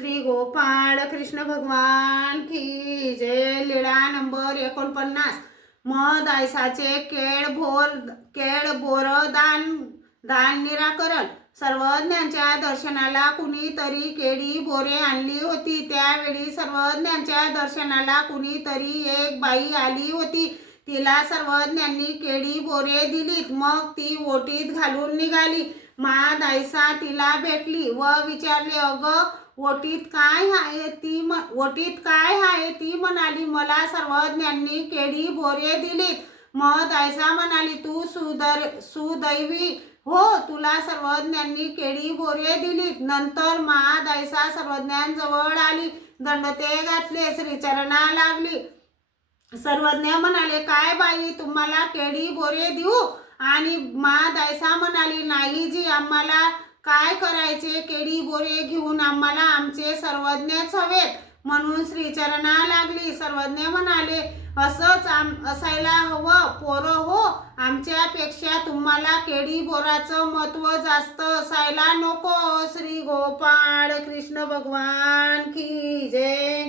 श्री गोपाळ कृष्ण भगवान की जय। लीळा नंबर 49। मध आयसाचे केळ बोर दान निराकरण। सर्वज्ञांच्या दर्शनाला कुणीतरी केळी बोरे आणली होती। त्यावेळी सर्वज्ञांच्या दर्शनाला कुणीतरी एक बाई आली होती। तिला सर्वज्ञांनी केळी बोरे दिलीत। मग ती ओटीत घालून निघाली। मध आयसा तिला भेटली व विचारले, अगं ओटीत काय आहे? ती म्हणाली, मला सर्वज्ञांनी केळी बोरे दिलीत। मध आयसा म्हणाली, तू सुदैवी हो, तुला सर्वज्ञांनी केळी बोरे दिलीत। नंतर मध आयसा सर्वज्ञांजवळ आली, दंडते घातले, श्रीचरणा लागली। सर्वज्ञ म्हणाले, काय बाई, तुम्हाला केळी बोरे देऊ? आणि मध आयसा म्हणाली, नाही जी, आम्हाला काय करायचे, केळी बोरे घेऊन आम्हाला आमचे सर्वज्ञच हवेत। म्हणून श्रीचरणा लागली। सर्वज्ञ म्हणाले, असंच असायला हवं पोरं हो, आमच्यापेक्षा तुम्हाला केळी बोराचं महत्व जास्त असायला नको। श्री गोपाळ कृष्ण भगवान की जय।